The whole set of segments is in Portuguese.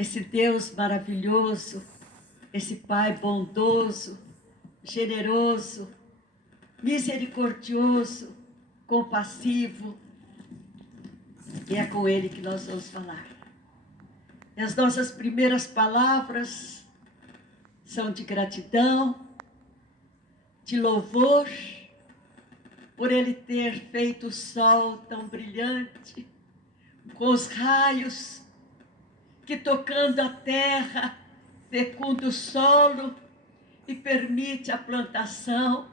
esse Deus maravilhoso, esse Pai bondoso, generoso, misericordioso, compassivo. E é com Ele que nós vamos falar. E as nossas primeiras palavras são de gratidão, de louvor, por Ele ter feito o sol tão brilhante, com os raios que tocando a terra, fecunda o solo e permite a plantação,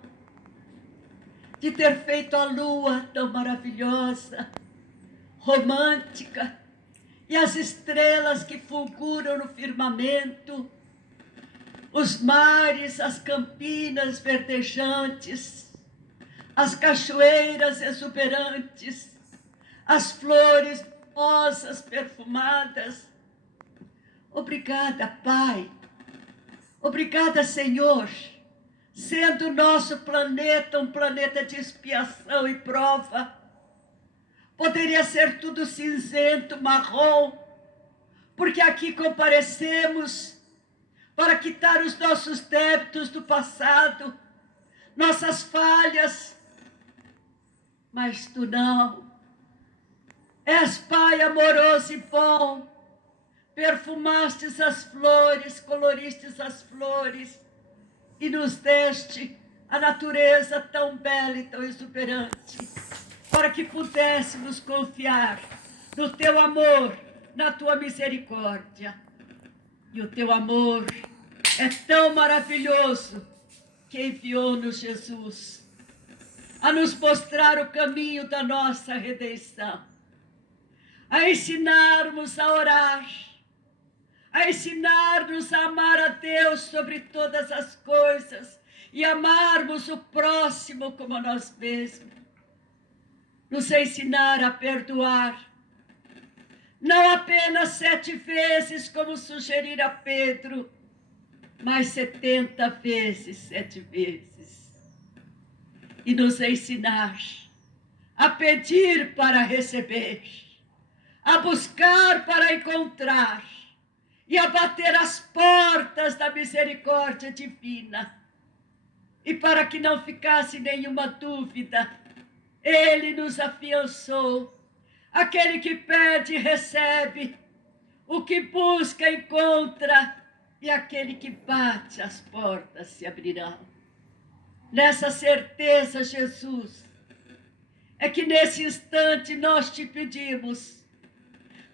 de ter feito a lua tão maravilhosa, romântica, e as estrelas que fulguram no firmamento, os mares, as campinas verdejantes, as cachoeiras exuberantes, as flores rosas perfumadas. Obrigada, Pai. Obrigada, Senhor, sendo o nosso planeta um planeta de expiação e prova. Poderia ser tudo cinzento, marrom, porque aqui comparecemos para quitar os nossos débitos do passado, nossas falhas. Mas tu não. És Pai amoroso e bom, perfumastes as flores, coloristes as flores e nos deste a natureza tão bela e tão exuberante, para que pudéssemos confiar no teu amor, na tua misericórdia. E o teu amor é tão maravilhoso que enviou-nos Jesus a nos mostrar o caminho da nossa redenção, a ensinarmos a orar, a ensinar-nos a amar a Deus sobre todas as coisas e amarmos o próximo como a nós mesmos. Nos ensinar a perdoar, não apenas 7 vezes, como sugerira Pedro, mas 70 vezes, 7 vezes. E nos ensinar a pedir para receber, a buscar para encontrar e a bater as portas da misericórdia divina. E para que não ficasse nenhuma dúvida, Ele nos afiançou. Aquele que pede, recebe. O que busca, encontra. E aquele que bate, as portas se abrirão. Nessa certeza, Jesus, é que nesse instante nós te pedimos,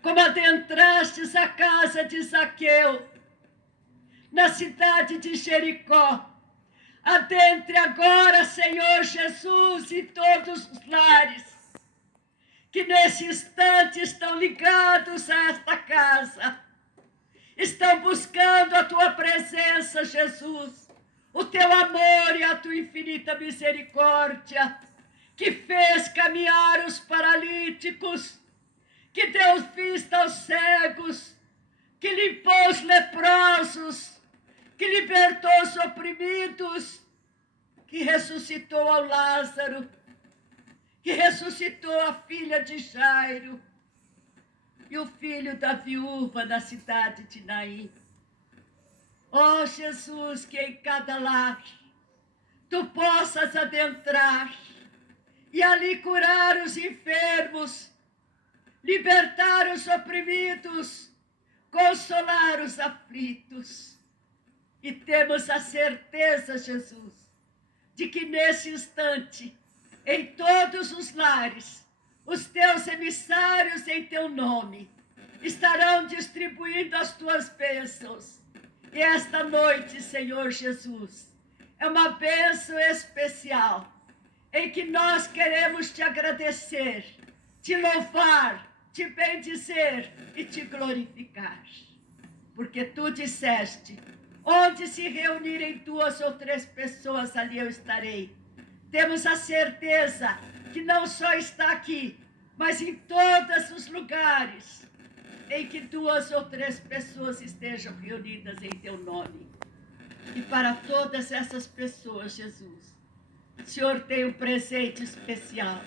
como adentrastes a casa de Zaqueu, na cidade de Jericó, adentre agora, Senhor Jesus, em todos os lares, que nesse instante estão ligados a esta casa, estão buscando a tua presença, Jesus, o teu amor e a tua infinita misericórdia, que fez caminhar os paralíticos, que deu vista aos cegos, que limpou os leprosos, que libertou os oprimidos, que ressuscitou ao Lázaro, que ressuscitou a filha de Jairo e o filho da viúva da cidade de Naim. Ó Jesus, que em cada lar tu possas adentrar e ali curar os enfermos, libertar os oprimidos, consolar os aflitos. E temos a certeza, Jesus, de que nesse instante, em todos os lares, os teus emissários em teu nome estarão distribuindo as tuas bênçãos. E esta noite, Senhor Jesus, é uma bênção especial, em que nós queremos te agradecer, te louvar, te bendizer e te glorificar. Porque tu disseste, onde se reunirem 2 ou 3 pessoas, ali eu estarei. Temos a certeza que não só está aqui, mas em todos os lugares em que 2 ou 3 pessoas estejam reunidas em teu nome. E para todas essas pessoas, Jesus, o Senhor tem um presente especial.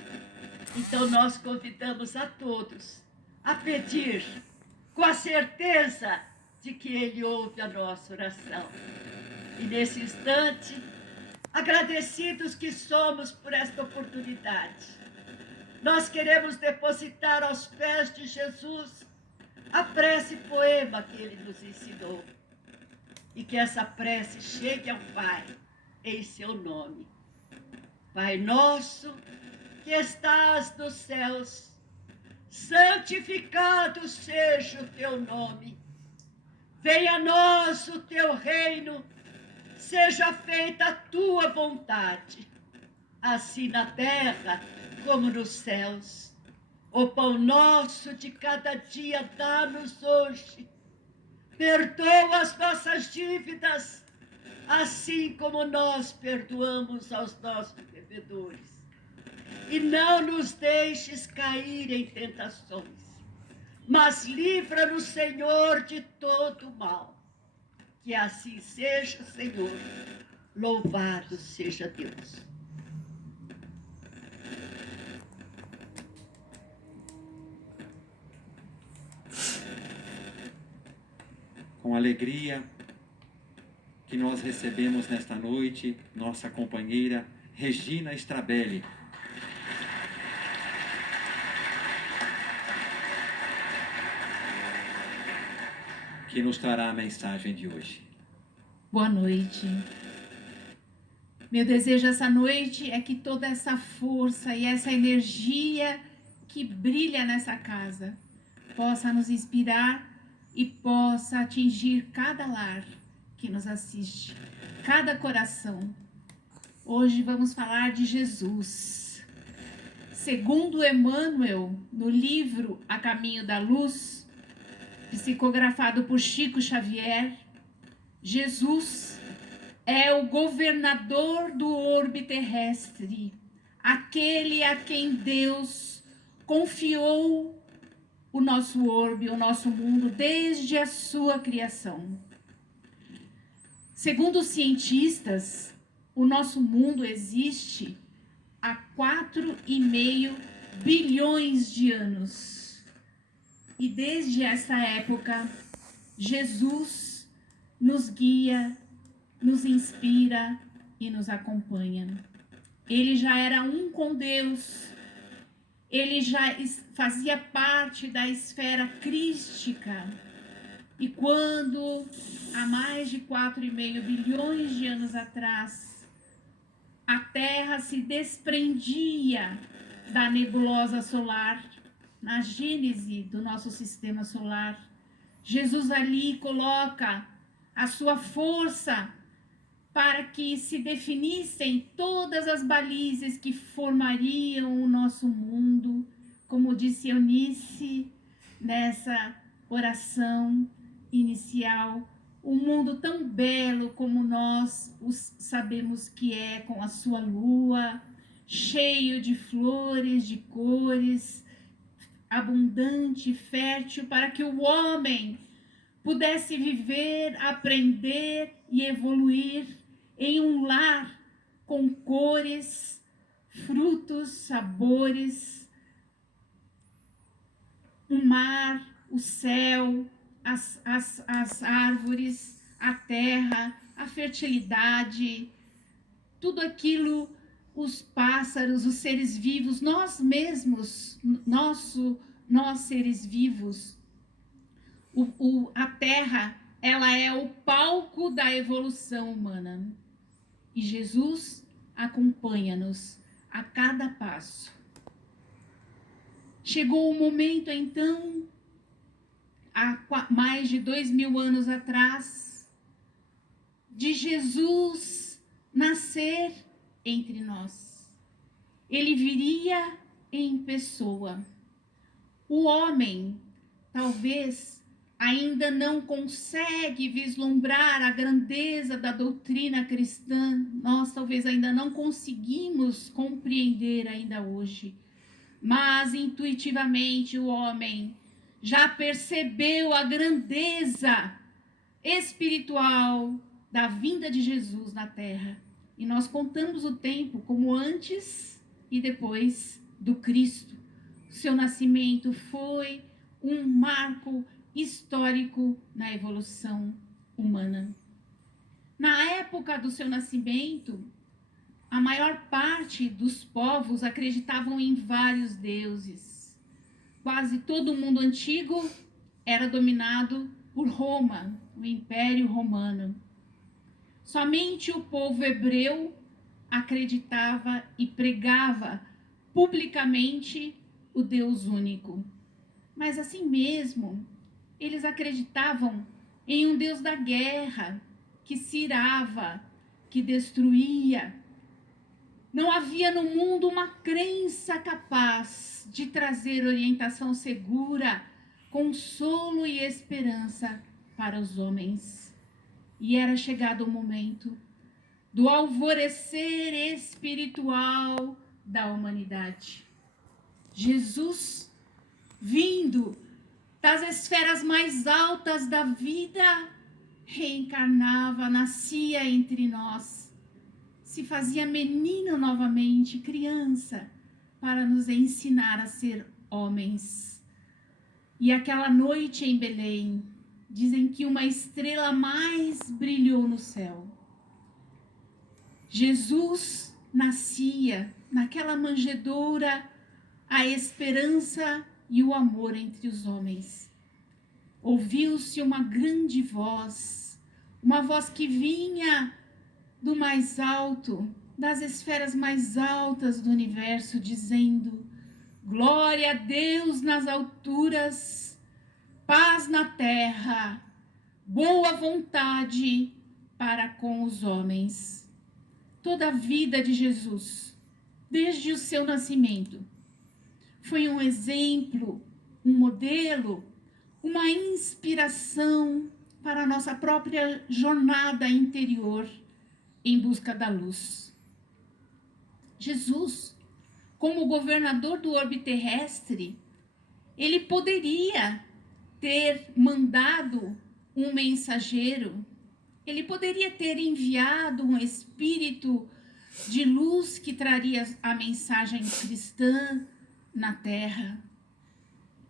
Então nós convidamos a todos a pedir com a certeza de que Ele ouve a nossa oração. E nesse instante, agradecidos que somos por esta oportunidade, nós queremos depositar aos pés de Jesus a prece poema que Ele nos ensinou. E que essa prece chegue ao Pai em seu nome. Pai nosso, que estás nos céus, santificado seja o teu nome. Venha a nós o teu reino, seja feita a tua vontade, assim na terra como nos céus. O pão nosso de cada dia dá-nos hoje. Perdoa as nossas dívidas, assim como nós perdoamos aos nossos devedores. E não nos deixes cair em tentações, mas livra-nos, Senhor, de todo mal. Que assim seja, Senhor. Louvado seja Deus. Com alegria que nós recebemos nesta noite nossa companheira Regina Strabelli. Que nos trará a mensagem de hoje. Boa noite. Meu desejo essa noite é que toda essa força e essa energia que brilha nessa casa possa nos inspirar e possa atingir cada lar que nos assiste, cada coração. Hoje vamos falar de Jesus. Segundo Emmanuel, no livro A Caminho da Luz, psicografado por Chico Xavier, Jesus é o governador do orbe terrestre, aquele a quem Deus confiou o nosso orbe, o nosso mundo, desde a sua criação. Segundo os cientistas, o nosso mundo existe há 4,5 bilhões de anos. E desde essa época, Jesus nos guia, nos inspira e nos acompanha. Ele já era um com Deus, ele já fazia parte da esfera crística. E quando, há mais de 4,5 bilhões de anos atrás, a Terra se desprendia da nebulosa solar, na gênese do nosso sistema solar, Jesus ali coloca a sua força para que se definissem todas as balizas que formariam o nosso mundo, como disse Eunice nessa oração inicial, um mundo tão belo como nós sabemos que é, com a sua lua, cheio de flores, de cores, abundante, fértil, para que o homem pudesse viver, aprender e evoluir em um lar com cores, frutos, sabores, o mar, o céu, as árvores, a terra, a fertilidade, tudo aquilo, os pássaros, os seres vivos, nós mesmos, nós seres vivos. A terra, ela é o palco da evolução humana. E Jesus acompanha-nos a cada passo. Chegou o momento, então, há mais de 2.000 anos atrás, de Jesus nascer entre nós. Ele viria em pessoa. O homem, talvez, ainda não consegue vislumbrar a grandeza da doutrina cristã. Nós talvez ainda não conseguimos compreender ainda hoje. Mas intuitivamente o homem já percebeu a grandeza espiritual da vinda de Jesus na Terra. E nós contamos o tempo como antes e depois do Cristo. Seu nascimento foi um marco histórico na evolução humana. Na época do seu nascimento, a maior parte dos povos acreditavam em vários deuses. Quase todo o mundo antigo era dominado por Roma, o Império Romano. Somente o povo hebreu acreditava e pregava publicamente o Deus único. Mas assim mesmo, eles acreditavam em um Deus da guerra, que se irava, que destruía. Não havia no mundo uma crença capaz de trazer orientação segura, consolo e esperança para os homens. E era chegado o momento do alvorecer espiritual da humanidade. Jesus, vindo das esferas mais altas da vida, reencarnava, nascia entre nós, se fazia menino novamente, criança, para nos ensinar a ser homens. E aquela noite em Belém, dizem que uma estrela mais brilhou no céu. Jesus nascia naquela manjedoura, a esperança e o amor entre os homens. Ouviu-se uma grande voz, uma voz que vinha do mais alto, das esferas mais altas do universo, dizendo: glória a Deus nas alturas, paz na terra, boa vontade para com os homens. Toda a vida de Jesus, desde o seu nascimento, foi um exemplo, um modelo, uma inspiração para a nossa própria jornada interior em busca da luz. Jesus, como governador do orbe terrestre, ele poderia ter mandado um mensageiro, ele poderia ter enviado um espírito de luz que traria a mensagem cristã na terra.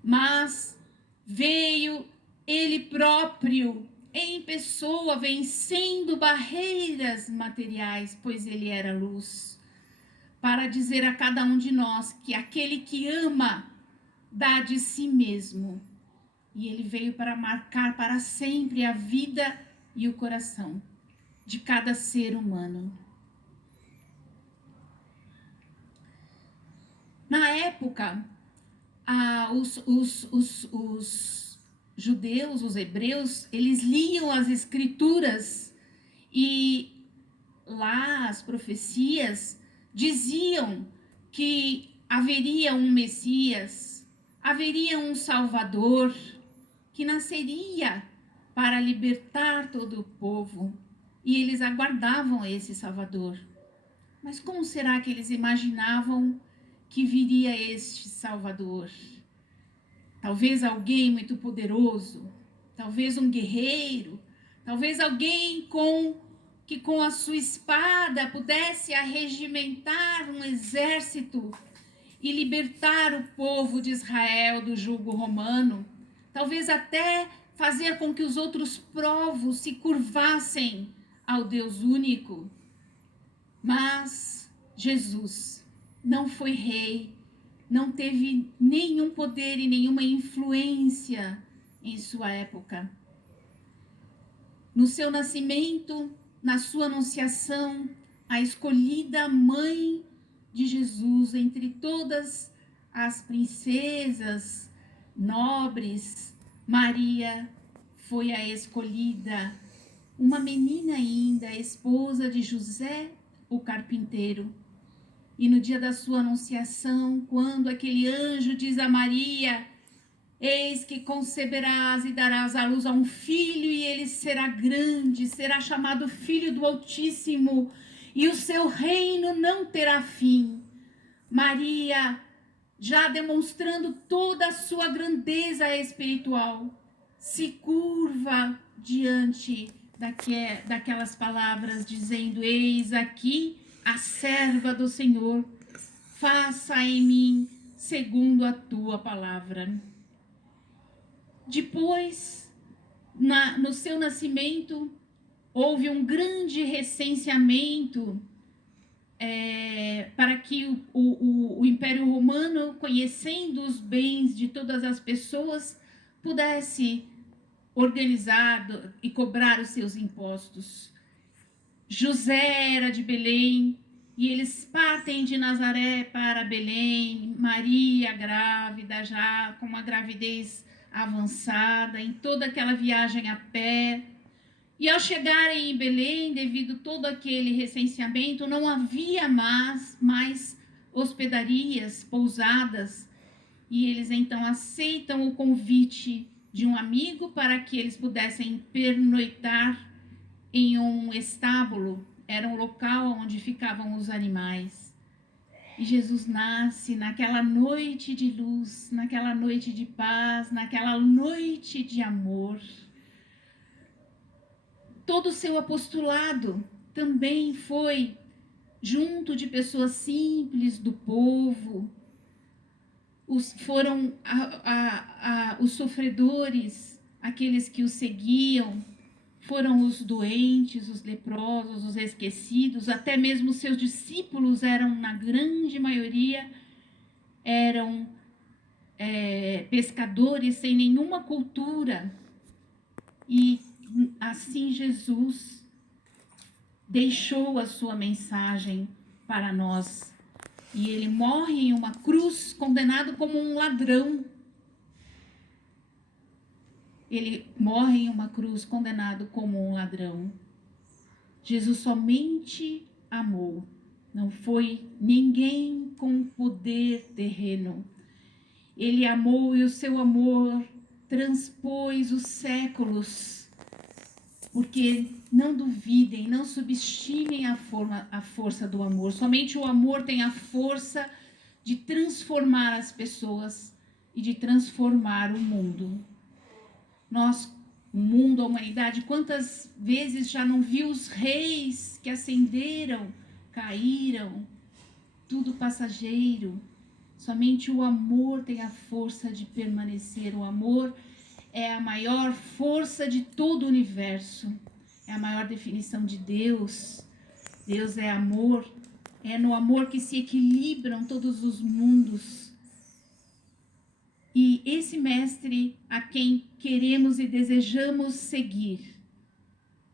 Mas veio ele próprio, em pessoa, vencendo barreiras materiais, pois ele era luz, para dizer a cada um de nós que aquele que ama dá de si mesmo. E ele veio para marcar para sempre a vida e o coração de cada ser humano. Na época, os judeus, os hebreus, eles liam as escrituras e lá as profecias diziam que haveria um Messias, haveria um Salvador que nasceria para libertar todo o povo, e eles aguardavam esse Salvador. Mas como será que eles imaginavam que viria este Salvador? Talvez alguém muito poderoso, talvez um guerreiro, talvez alguém que com a sua espada pudesse arregimentar um exército e libertar o povo de Israel do jugo romano, talvez até fazer com que os outros povos se curvassem ao Deus único. Mas Jesus não foi rei, não teve nenhum poder e nenhuma influência em sua época. No seu nascimento, na sua anunciação, a escolhida mãe de Jesus entre todas as princesas nobres, Maria foi a escolhida, uma menina ainda, esposa de José, o carpinteiro. E no dia da sua anunciação, quando aquele anjo diz a Maria: eis que conceberás e darás à luz a um filho, e ele será grande, será chamado Filho do Altíssimo, e o seu reino não terá fim. Maria, já demonstrando toda a sua grandeza espiritual, se curva diante daquelas palavras, dizendo: eis aqui a serva do Senhor, faça em mim segundo a tua palavra. Depois, no seu nascimento, houve um grande recenseamento para que o Império Romano, conhecendo os bens de todas as pessoas, pudesse organizar e cobrar os seus impostos. José era de Belém, e eles partem de Nazaré para Belém, Maria grávida, já com uma gravidez avançada, em toda aquela viagem a pé. E ao chegarem em Belém, devido a todo aquele recenseamento, não havia mais hospedarias, pousadas, e eles então aceitam o convite de um amigo para que eles pudessem pernoitar em um estábulo, era um local onde ficavam os animais. E Jesus nasce naquela noite de luz, naquela noite de paz, naquela noite de amor. Todo o seu apostolado também foi junto de pessoas simples do povo. Foram os sofredores, aqueles que o seguiam, foram os doentes, os leprosos, os esquecidos, até mesmo seus discípulos eram, na grande maioria, eram pescadores sem nenhuma cultura. E assim Jesus deixou a sua mensagem para nós. E ele morre em uma cruz, condenado como um ladrão. Ele morre em uma cruz, condenado como um ladrão. Jesus somente amou. Não foi ninguém com poder terreno. Ele amou e o seu amor transpôs os séculos. Porque não duvidem, não subestimem a força do amor. Somente o amor tem a força de transformar as pessoas e de transformar o mundo. O mundo, a humanidade, quantas vezes já não viu os reis que ascenderam, caíram, tudo passageiro. Somente o amor tem a força de permanecer. O amor é a maior força de todo o universo. É a maior definição de Deus. Deus é amor. É no amor que se equilibram todos os mundos. E esse mestre a quem queremos e desejamos seguir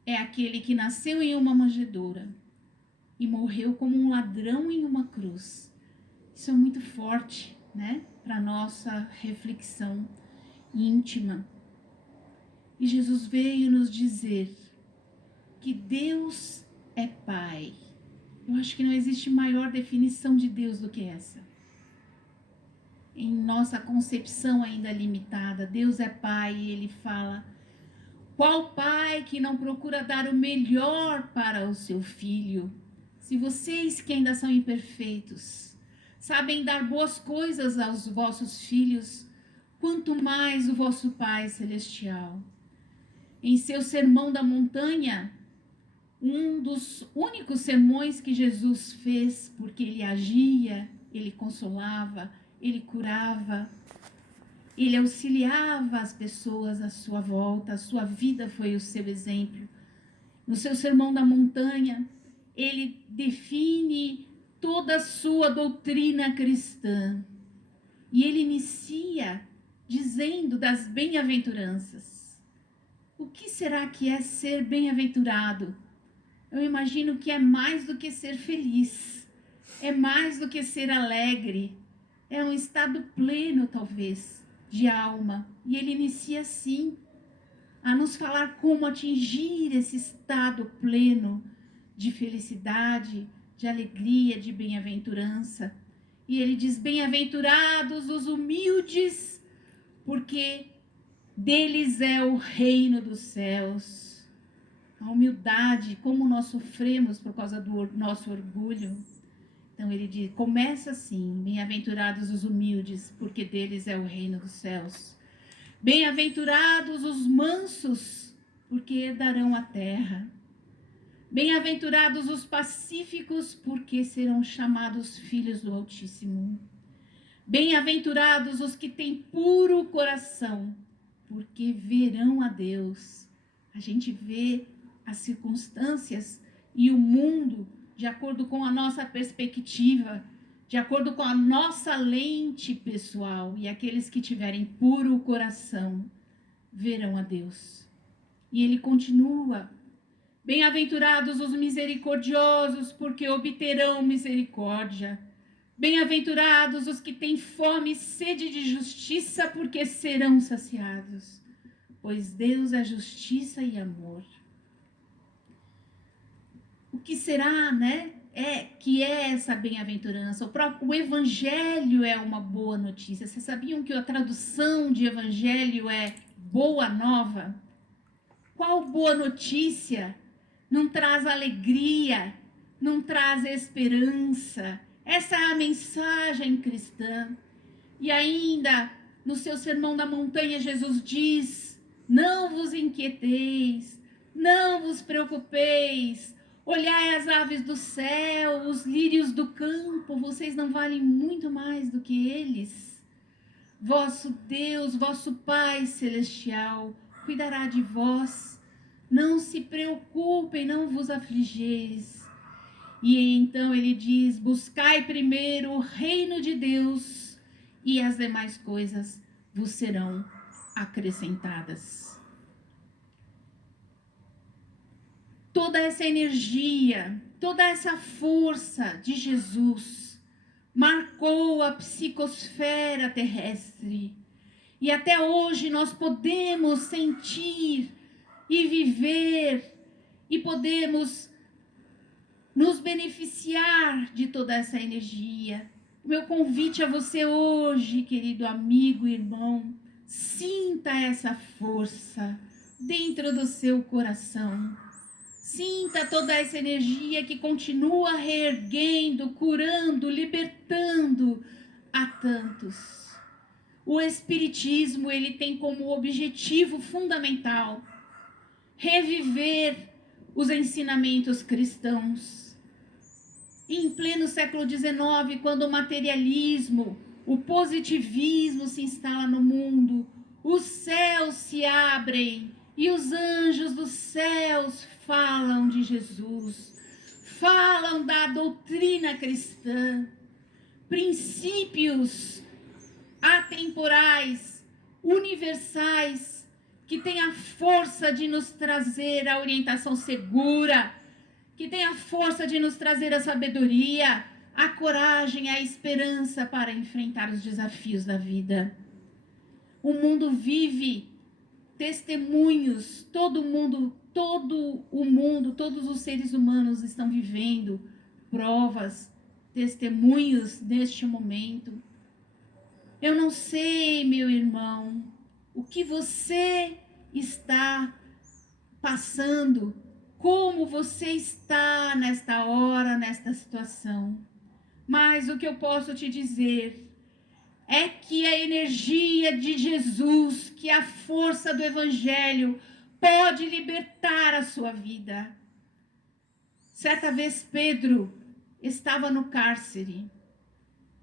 é aquele que nasceu em uma manjedoura e morreu como um ladrão em uma cruz. Isso é muito forte, né? Para nossa reflexão íntima. E Jesus veio nos dizer que Deus é Pai. Eu acho que não existe maior definição de Deus do que essa. Em nossa concepção ainda limitada, Deus é Pai e Ele fala: qual pai que não procura dar o melhor para o seu filho? Se vocês que ainda são imperfeitos sabem dar boas coisas aos vossos filhos, quanto mais o vosso Pai Celestial. Em seu Sermão da Montanha, um dos únicos sermões que Jesus fez, porque ele agia, ele consolava, ele curava, ele auxiliava as pessoas à sua volta, a sua vida foi o seu exemplo. No seu Sermão da Montanha, ele define toda a sua doutrina cristã. E ele inicia dizendo das bem-aventuranças. O que será que é ser bem-aventurado? Eu imagino que é mais do que ser feliz, é mais do que ser alegre, é um estado pleno, talvez, de alma. E ele inicia assim, a nos falar como atingir esse estado pleno de felicidade, de alegria, de bem-aventurança. E ele diz: bem-aventurados os humildes, porque deles é o reino dos céus. A humildade, como nós sofremos por causa do nosso orgulho. Então ele diz, começa assim: bem-aventurados os humildes, porque deles é o reino dos céus. Bem-aventurados os mansos, porque herdarão a terra. Bem-aventurados os pacíficos, porque serão chamados filhos do Altíssimo. Bem-aventurados os que têm puro coração, porque verão a Deus. A gente vê as circunstâncias e o mundo de acordo com a nossa perspectiva, de acordo com a nossa lente pessoal, e aqueles que tiverem puro coração verão a Deus. E ele continua: bem-aventurados os misericordiosos, porque obterão misericórdia. Bem-aventurados os que têm fome e sede de justiça, porque serão saciados. Pois Deus é justiça e amor. O que será, né? Que é essa bem-aventurança? O evangelho é uma boa notícia. Vocês sabiam que a tradução de evangelho é boa nova? Qual boa notícia não traz alegria, não traz esperança? Essa é a mensagem cristã. E ainda, no seu Sermão da Montanha, Jesus diz: não vos inquieteis, não vos preocupeis, olhai as aves do céu, os lírios do campo, vocês não valem muito mais do que eles? Vosso Deus, vosso Pai Celestial, cuidará de vós. Não se preocupem, não vos afligeis. E então ele diz: buscai primeiro o reino de Deus, e as demais coisas vos serão acrescentadas. Toda essa energia, toda essa força de Jesus marcou a psicosfera terrestre. E até hoje nós podemos sentir e viver, e podemos nos beneficiar de toda essa energia. O meu convite a você hoje, querido amigo e irmão, sinta essa força dentro do seu coração. Sinta toda essa energia que continua reerguendo, curando, libertando a tantos. O Espiritismo, ele tem como objetivo fundamental reviver os ensinamentos cristãos. Em pleno século XIX, quando o materialismo, o positivismo se instala no mundo, os céus se abrem e os anjos dos céus falam de Jesus, falam da doutrina cristã, princípios atemporais, universais, que têm a força de nos trazer a orientação segura, que tem a força de nos trazer a sabedoria, a coragem, a esperança para enfrentar os desafios da vida. O mundo vive testemunhos, todo o mundo, todos os seres humanos estão vivendo provas, testemunhos neste momento. Eu não sei, meu irmão, o que você está passando, como você está nesta hora, nesta situação. Mas o que eu posso te dizer é que a energia de Jesus, que a força do Evangelho pode libertar a sua vida. Certa vez Pedro estava no cárcere,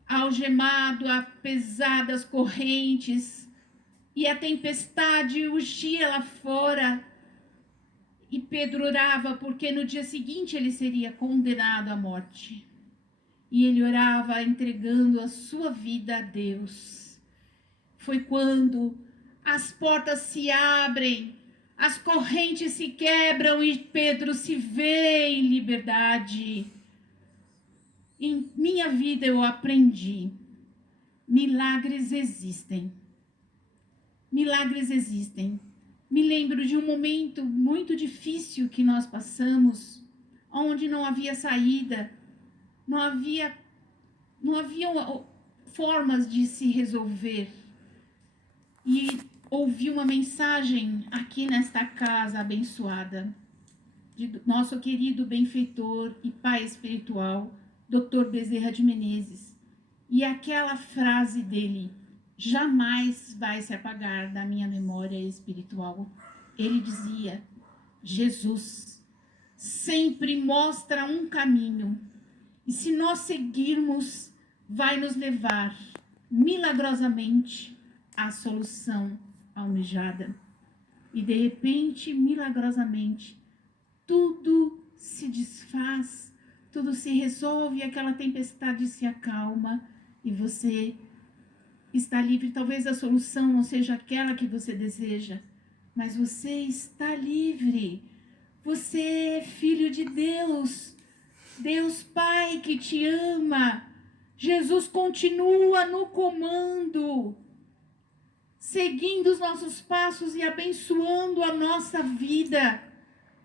algemado a pesadas correntes, e a tempestade urgia lá fora. E Pedro orava porque no dia seguinte ele seria condenado à morte. E ele orava entregando a sua vida a Deus. Foi quando as portas se abrem, as correntes se quebram e Pedro se vê em liberdade. Em minha vida eu aprendi: milagres existem. Milagres existem. Me lembro de um momento muito difícil que nós passamos, onde não havia saída, não havia formas de se resolver. E ouvi uma mensagem aqui nesta casa abençoada, de nosso querido benfeitor e pai espiritual, Dr. Bezerra de Menezes. E aquela frase dele jamais vai se apagar da minha memória espiritual. Ele dizia: Jesus sempre mostra um caminho, e se nós seguirmos, vai nos levar milagrosamente à solução almejada. E de repente, milagrosamente, tudo se desfaz, tudo se resolve, aquela tempestade se acalma e você está livre. Talvez a solução não seja aquela que você deseja, mas você está livre. Você é filho de Deus, Deus Pai que te ama. Jesus continua no comando, seguindo os nossos passos e abençoando a nossa vida.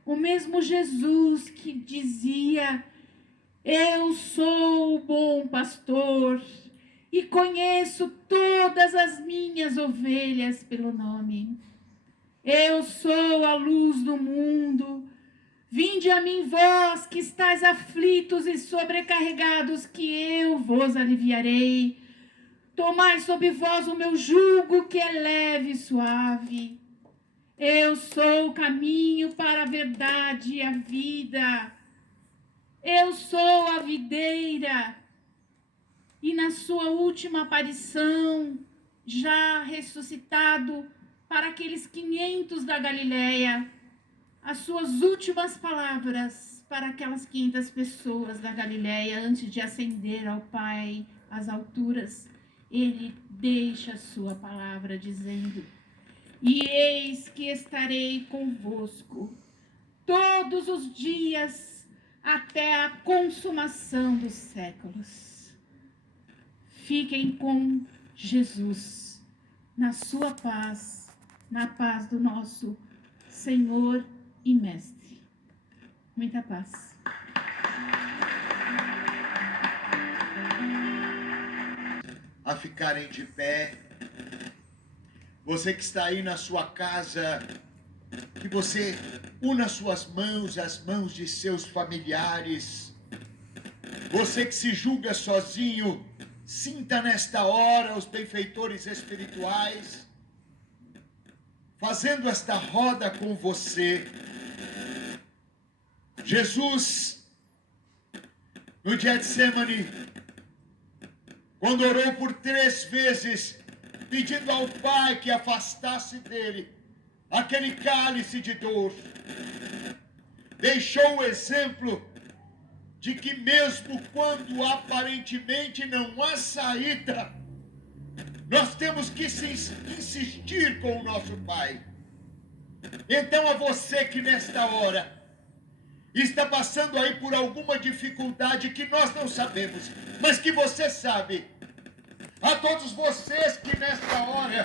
O mesmo Jesus que dizia: eu sou o bom pastor e conheço todas as minhas ovelhas pelo nome. Eu sou a luz do mundo. Vinde a mim, vós que estáis aflitos e sobrecarregados, que eu vos aliviarei. Tomai sobre vós o meu jugo, que é leve e suave. Eu sou o caminho para a verdade e a vida. Eu sou a videira. E na sua última aparição, já ressuscitado para aqueles 500 da Galileia, as suas últimas palavras para aquelas 500 pessoas da Galileia, antes de ascender ao Pai às alturas, ele deixa a sua palavra dizendo: e eis que estarei convosco todos os dias até a consumação dos séculos. Fiquem com Jesus, na sua paz, na paz do nosso Senhor e Mestre. Muita paz. A ficarem de pé. Você que está aí na sua casa, que você una suas mãos às mãos de seus familiares. Você que se julga sozinho, sinta nesta hora os benfeitores espirituais fazendo esta roda com você. Jesus, no Getsemane, quando orou por 3 vezes, pedindo ao Pai que afastasse dele aquele cálice de dor, deixou o exemplo de que mesmo quando aparentemente não há saída, nós temos que insistir com o nosso Pai. Então, a você que nesta hora está passando aí por alguma dificuldade que nós não sabemos, mas que você sabe, a todos vocês que nesta hora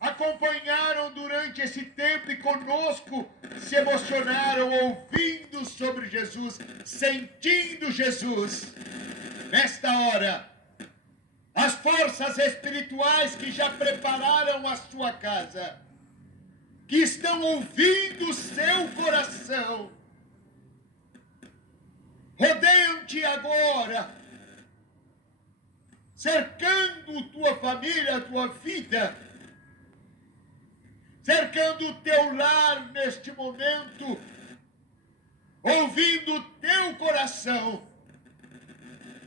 acompanharam durante esse tempo e conosco se emocionaram ouvindo sobre Jesus, sentindo Jesus, nesta hora, as forças espirituais que já prepararam a sua casa, que estão ouvindo o seu coração, rodeiam-te agora, cercando tua família, tua vida, cercando o teu lar neste momento, ouvindo o teu coração.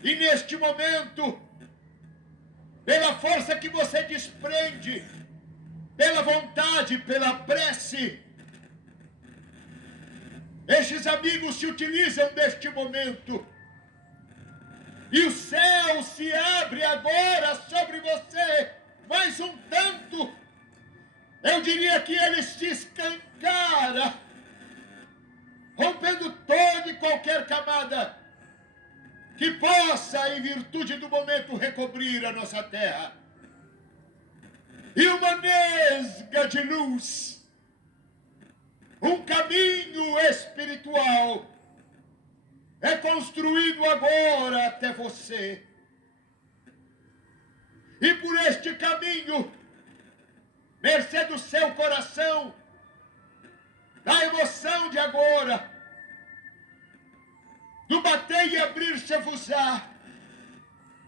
E neste momento, pela força que você desprende, pela vontade, pela prece, estes amigos se utilizam deste momento. E o céu se abre agora sobre você, mais um tanto. Eu diria que ele se escancara, rompendo toda e qualquer camada que possa, em virtude do momento, recobrir a nossa terra. E uma nesga de luz, um caminho espiritual é construído agora até você. E por este caminho, mercê do seu coração, da emoção de agora, do bater e abrir-se-vos-á,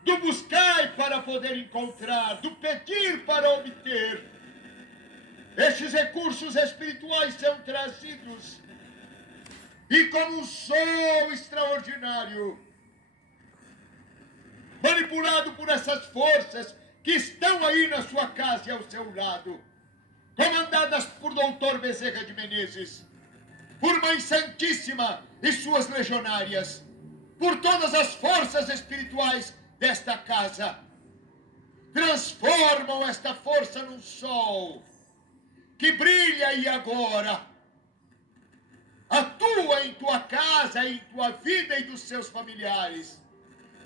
do buscar para poder encontrar, do pedir para obter, estes recursos espirituais são trazidos e como um sol extraordinário, manipulado por essas forças que estão aí na sua casa e ao seu lado, comandadas por Dr. Bezerra de Menezes, por Mãe Santíssima e suas legionárias, por todas as forças espirituais desta casa, transformam esta força num sol que brilha e agora atua em tua casa, em tua vida e dos seus familiares,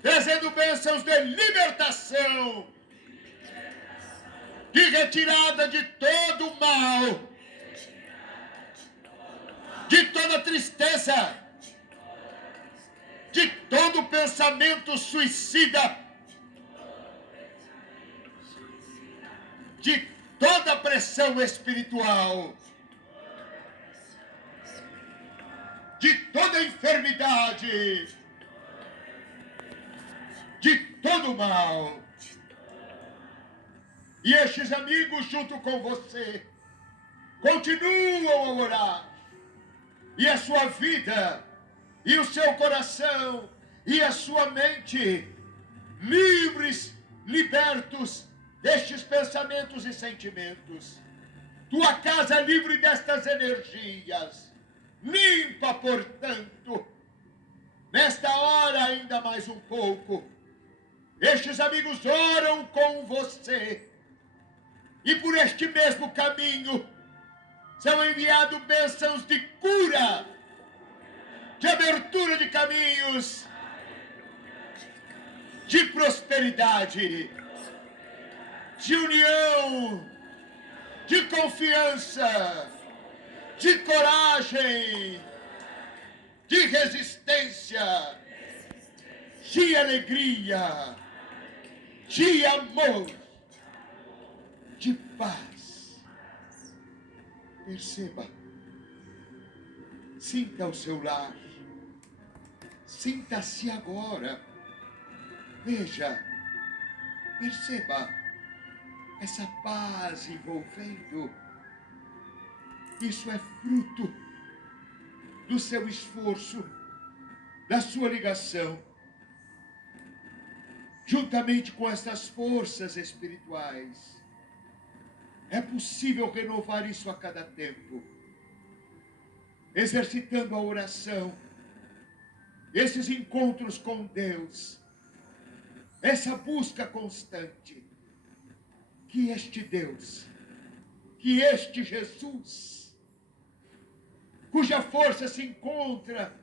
trazendo bênçãos de libertação, de retirada de todo o mal, de toda tristeza, de todo pensamento suicida, de toda pressão espiritual, de toda enfermidade, de todo mal. E estes amigos, junto com você, continuam a orar. E a sua vida, e o seu coração, e a sua mente, livres, libertos destes pensamentos e sentimentos. Tua casa livre destas energias, limpa, portanto. Nesta hora, ainda mais um pouco, estes amigos oram com você. E por este mesmo caminho, são enviadas bênçãos de cura, de abertura de caminhos, de prosperidade, de união, de confiança, de coragem, de resistência, de alegria, de amor, de paz. Perceba, sinta o seu lar, sinta-se agora, veja, perceba essa paz envolvendo. Isso é fruto do seu esforço, da sua ligação, juntamente com essas forças espirituais. É possível renovar isso a cada tempo, exercitando a oração, esses encontros com Deus, essa busca constante, que este Deus, que este Jesus, cuja força se encontra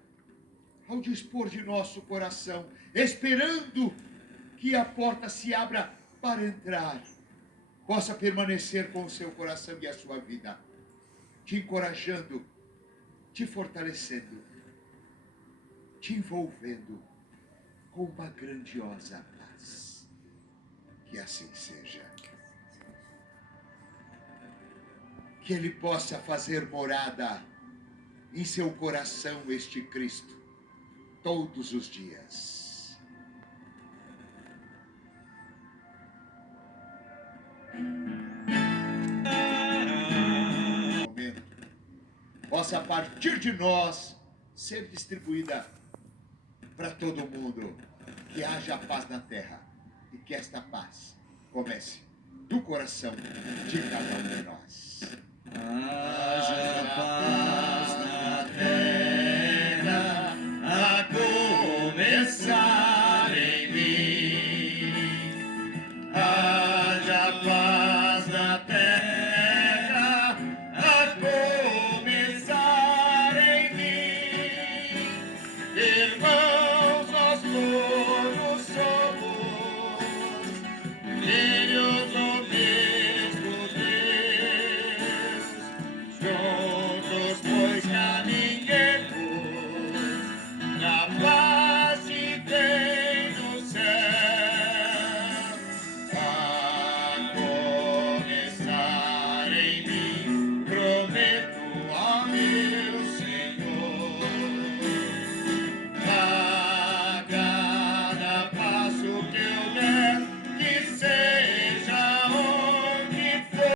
ao dispor de nosso coração, esperando que a porta se abra para entrar, possa permanecer com o seu coração e a sua vida, te encorajando, te fortalecendo, te envolvendo com uma grandiosa paz. Que assim seja. Que Ele possa fazer morada em seu coração este Cristo todos os dias. Possa a partir de nós ser distribuída para todo mundo, que haja paz na terra e que esta paz comece do coração de cada um de nós. Haja paz.